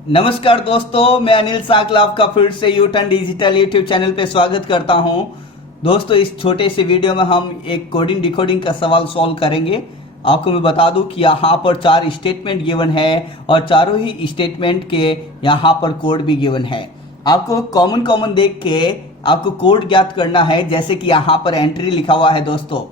नमस्कार दोस्तों, मैं अनिल साकला आपका फिर से यूटर्न डिजिटल यूट्यूब चैनल पे स्वागत करता हूं। दोस्तों, इस छोटे से वीडियो में हम एक कोडिंग डिकोडिंग का सवाल सॉल्व करेंगे। आपको मैं बता दूं कि यहाँ पर 4 स्टेटमेंट गिवन है और चारों ही स्टेटमेंट के यहाँ पर कोड भी गिवन है। आपको कॉमन देख के आपको कोड ज्ञात करना है। जैसे कि यहाँ पर एंट्री लिखा हुआ है दोस्तों,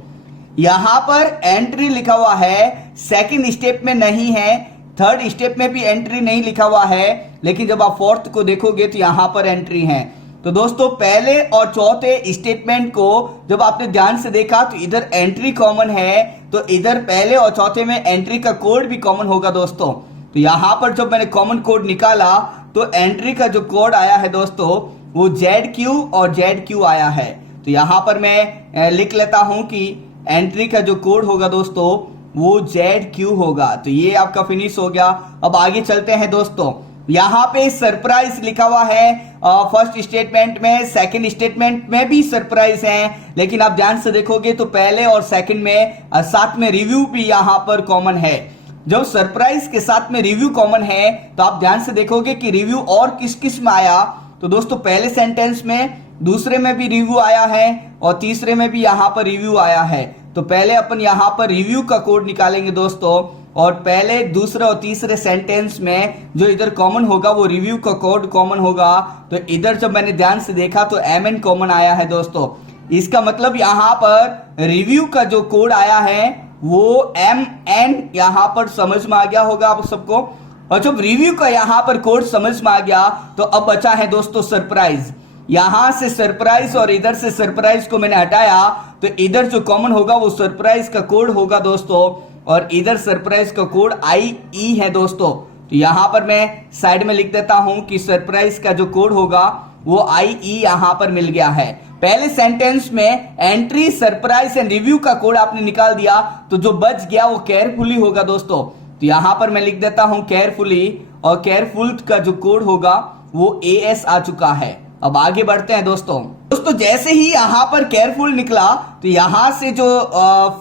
यहाँ पर एंट्री लिखा हुआ है, सेकंड स्टेप में नहीं है, थर्ड स्टेप में भी एंट्री नहीं लिखा हुआ है, लेकिन जब आप फोर्थ को देखोगे तो यहां पर एंट्री है। तो दोस्तों, पहले और चौथे स्टेटमेंट को जब आपने ध्यान से देखा तो इधर एंट्री कॉमन है, तो इधर पहले और चौथे में एंट्री का कोड भी कॉमन होगा दोस्तों। तो यहां पर जब मैंने कॉमन कोड निकाला तो एंट्री का जो कोड आया है दोस्तों वो ZQ और ZQ आया है। तो यहां पर मैं लिख लेता हूं कि एंट्री का जो कोड होगा दोस्तों वो ZQ होगा। तो ये आपका फिनिश हो गया। अब आगे चलते हैं दोस्तों। यहाँ पे सरप्राइज लिखा हुआ है, फर्स्ट स्टेटमेंट में, सेकंड स्टेटमेंट में भी सरप्राइज है, लेकिन आप ध्यान से देखोगे तो पहले और सेकंड में साथ में रिव्यू भी यहाँ पर कॉमन है। जब सरप्राइज के साथ में रिव्यू कॉमन है तो आप ध्यान से देखोगे कि रिव्यू और किस किस में आया। तो दोस्तों, पहले सेंटेंस में, दूसरे में भी रिव्यू आया है और तीसरे में भी यहाँ पर रिव्यू आया है। तो पहले अपन यहाँ पर रिव्यू का कोड निकालेंगे दोस्तों, और पहले, दूसरे और तीसरे सेंटेंस में जो इधर कॉमन होगा वो रिव्यू का कोड कॉमन होगा। तो इधर जब मैंने ध्यान से देखा तो MN कॉमन आया है दोस्तों। इसका मतलब यहाँ पर रिव्यू का जो कोड आया है वो MN यहाँ पर समझ में आ गया होगा आप सबको। और जब रिव्यू का यहाँ पर कोड समझ में आ गया तो अब बचा है दोस्तों सरप्राइज। यहां से सरप्राइज और इधर से सरप्राइज को मैंने हटाया तो इधर जो कॉमन होगा वो सरप्राइज का कोड होगा दोस्तों, और इधर सरप्राइज का कोड IE है दोस्तों। तो यहां पर मैं साइड में लिख देता हूं कि सरप्राइज का जो कोड होगा वो IE यहां पर मिल गया है। पहले सेंटेंस में एंट्री, सरप्राइज एंड रिव्यू का कोड आपने निकाल दिया, तो जो बच गया वो केयरफुली होगा दोस्तों। तो यहां पर मैं लिख देता हूं केयरफुली, और केयरफुल का जो कोड होगा वो AS आ चुका है। अब आगे बढ़ते हैं दोस्तों, जैसे ही यहां पर केयरफुल निकला तो यहां से जो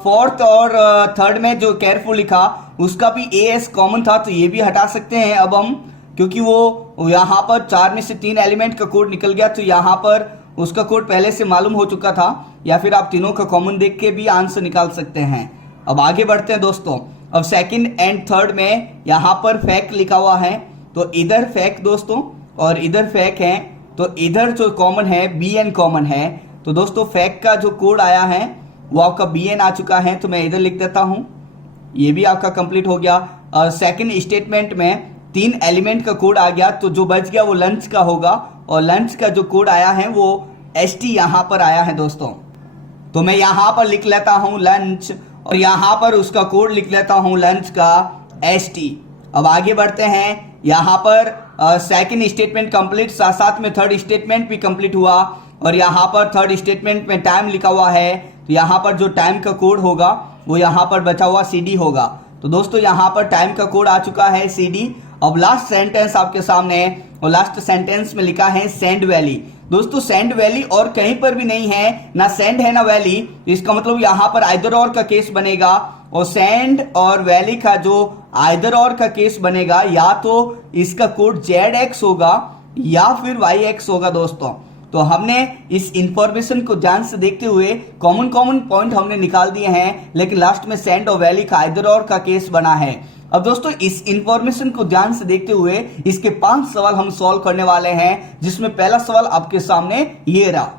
फोर्थ और थर्ड में जो केयरफुल लिखा उसका भी AS कॉमन था, तो ये भी हटा सकते हैं अब हम, क्योंकि वो यहां पर 4 में से 3 एलिमेंट का कोड निकल गया। तो यहां पर उसका कोड पहले से मालूम हो चुका था, या फिर आप तीनों का कॉमन देख के भी आंसर निकाल सकते हैं। अब आगे बढ़ते हैं दोस्तों। अब सेकेंड एंड थर्ड में यहां पर फैक्ट लिखा हुआ है, तो इधर फैक्ट दोस्तों और इधर फैक्ट है, तो इधर जो कॉमन है BN कॉमन है। तो दोस्तों, फैक्ट का जो कोड आया है वो आपका BN आ चुका है, तो मैं इधर लिख देता हूं, ये भी आपका कंप्लीट हो गया। और सेकंड स्टेटमेंट में 3 एलिमेंट का कोड आ गया, तो जो बच गया वो लंच का होगा, और लंच का जो कोड आया है वो ST यहां पर आया है दोस्तों। तो मैं यहां पर लिख लेता हूं लंच, और यहां पर उसका कोड लिख लेता हूं लंच का ST। अब आगे बढ़ते हैं। यहां पर सेकंड स्टेटमेंट कंप्लीट, साथ साथ में थर्ड स्टेटमेंट भी कंप्लीट हुआ, और यहां पर थर्ड स्टेटमेंट में टाइम लिखा हुआ है, तो यहां पर जो टाइम का कोड होगा वो यहां पर बचा हुआ CD होगा। तो दोस्तों, यहां पर टाइम का कोड आ चुका है CD। अब लास्ट सेंटेंस आपके सामने है, और लास्ट सेंटेंस में लिखा है सेंड वैली। दोस्तों, सेंड वैली और कहीं पर भी नहीं है, ना सेंड है ना वैली। इसका मतलब यहां पर आइदर और का केस बनेगा, और सेंड और वैली का जो आइदर और का केस बनेगा, या तो इसका कोड ZX होगा या फिर YX होगा दोस्तों। तो हमने इस इंफॉर्मेशन को ध्यान से देखते हुए कॉमन पॉइंट हमने निकाल दिए हैं, लेकिन लास्ट में सेंड और वैली का आइदर और का केस बना है। अब दोस्तों, इस इंफॉर्मेशन को ध्यान से देखते हुए इसके 5 सवाल हम सॉल्व करने वाले हैं, जिसमें पहला सवाल आपके सामने ये रहा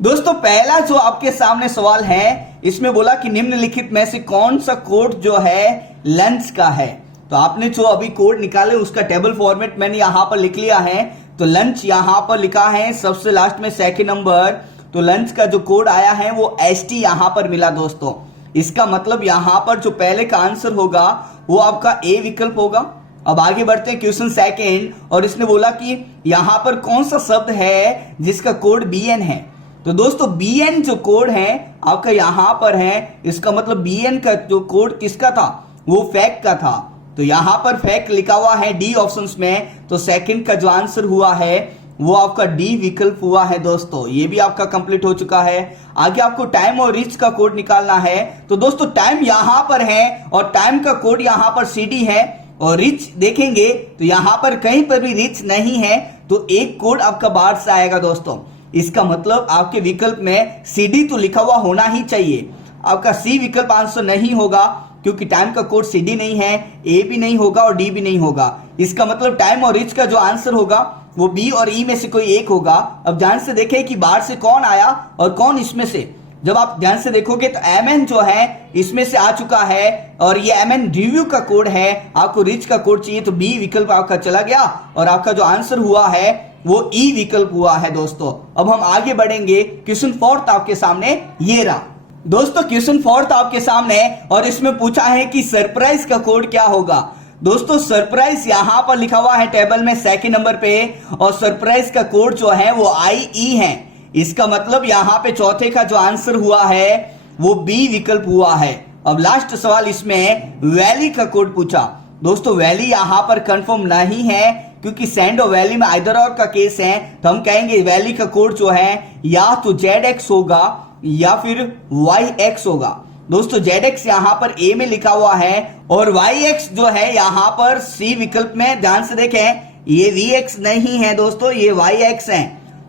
दोस्तों। पहला जो आपके सामने सवाल है, इसमें बोला कि निम्नलिखित में से कौन सा कोड जो है लंच का है। तो आपने जो अभी कोड निकाले उसका टेबल फॉर्मेट मैंने यहां पर लिख लिया है। तो लंच यहां पर लिखा है सबसे लास्ट में, सेकंड नंबर। तो लंच का जो कोड आया है वो ST यहां पर मिला दोस्तों। इसका मतलब यहां पर जो पहले का आंसर होगा वो आपका A विकल्प होगा। अब आगे बढ़ते हैं क्वेश्चन सेकंड, और इसने बोला कि यहां पर कौन सा शब्द है जिसका कोड BN है। तो दोस्तों, BN जो कोड है आपका यहां पर है, इसका मतलब BN का जो कोड किसका था, वो फैक्ट का था। तो यहां पर फैक्ट लिखा हुआ है D ऑप्शंस में, तो सेकंड का जो आंसर हुआ है वो आपका D विकल्प हुआ है दोस्तों। ये भी आपका कंप्लीट हो चुका है। आगे आपको टाइम और रीच का कोड निकालना है। तो दोस्तों, टाइम यहां पर है और टाइम का कोड यहां पर CD है, और रिच देखेंगे तो यहाँ पर कहीं पर भी रिच नहीं है, तो एक कोड आपका बाहर से आएगा दोस्तों। इसका मतलब आपके विकल्प में CD तो लिखा हुआ होना ही चाहिए। आपका सी विकल्प आंसर नहीं होगा क्योंकि टाइम का कोड CD नहीं है, A भी नहीं होगा और D भी नहीं होगा। इसका मतलब टाइम और रिच का जो आंसर होगा वो B और E में से कोई एक होगा। अब ध्यान से देखें कि बाहर से कौन आया और कौन इसमें से। जब आप ध्यान से देखोगे तो MN जो है इसमें से आ चुका है और ये MN रिव्यू का कोड है। आपको रिच का कोड चाहिए तो B विकल्प आपका चला गया और आपका जो आंसर हुआ है वो E विकल्प हुआ है दोस्तों। अब हम आगे बढ़ेंगे। क्वेश्चन 4 आपके सामने ये रहा दोस्तों। क्वेश्चन 4 आपके सामने और इसमें पूछा है कि सरप्राइज का कोड क्या होगा। दोस्तों सरप्राइज यहां पर लिखा हुआ है टेबल में 2nd नंबर पे और सरप्राइज का कोड जो है वो IE है। इसका मतलब यहां पे चौथे का जो आंसर हुआ है वो B विकल्प हुआ है। अब लास्ट सवाल इसमें वैली का कोड पूछा। दोस्तों वैली यहां पर कंफर्म नहीं है क्योंकि सेंड और वैली में आइदर और का केस है, तो हम कहेंगे वैली का कोड जो है या तो ZX होगा या फिर YX होगा। दोस्तों ZX यहां पर A में लिखा हुआ है और YX जो है यहां पर C विकल्प में। ध्यान से देखें ये VX नहीं है दोस्तों, ये YX है।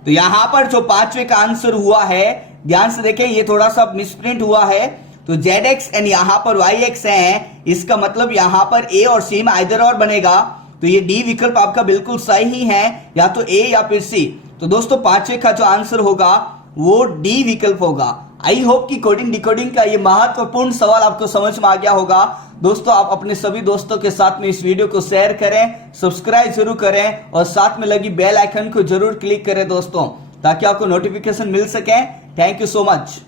तो यहां पर जो 5वें का आंसर हुआ है, ध्यान से देखें ये थोड़ा सा मिसप्रिंट हुआ है, तो ZX एंड यहां पर YX है। इसका मतलब यहां पर A और C में आइदर और बनेगा, तो ये D विकल्प आपका बिल्कुल सही है, या तो A या फिर C। तो दोस्तों 5वें का जो आंसर होगा वो D विकल्प होगा। आई होप कि कोडिंग डिकोडिंग का ये महत्वपूर्ण सवाल आपको समझ में आ गया होगा। दोस्तों आप अपने सभी दोस्तों के साथ में इस वीडियो को शेयर करें, सब्सक्राइब जरूर करें और साथ में लगी बेल आइकन को जरूर क्लिक करें दोस्तों, ताकि आपको नोटिफिकेशन मिल सके। Thank you so much.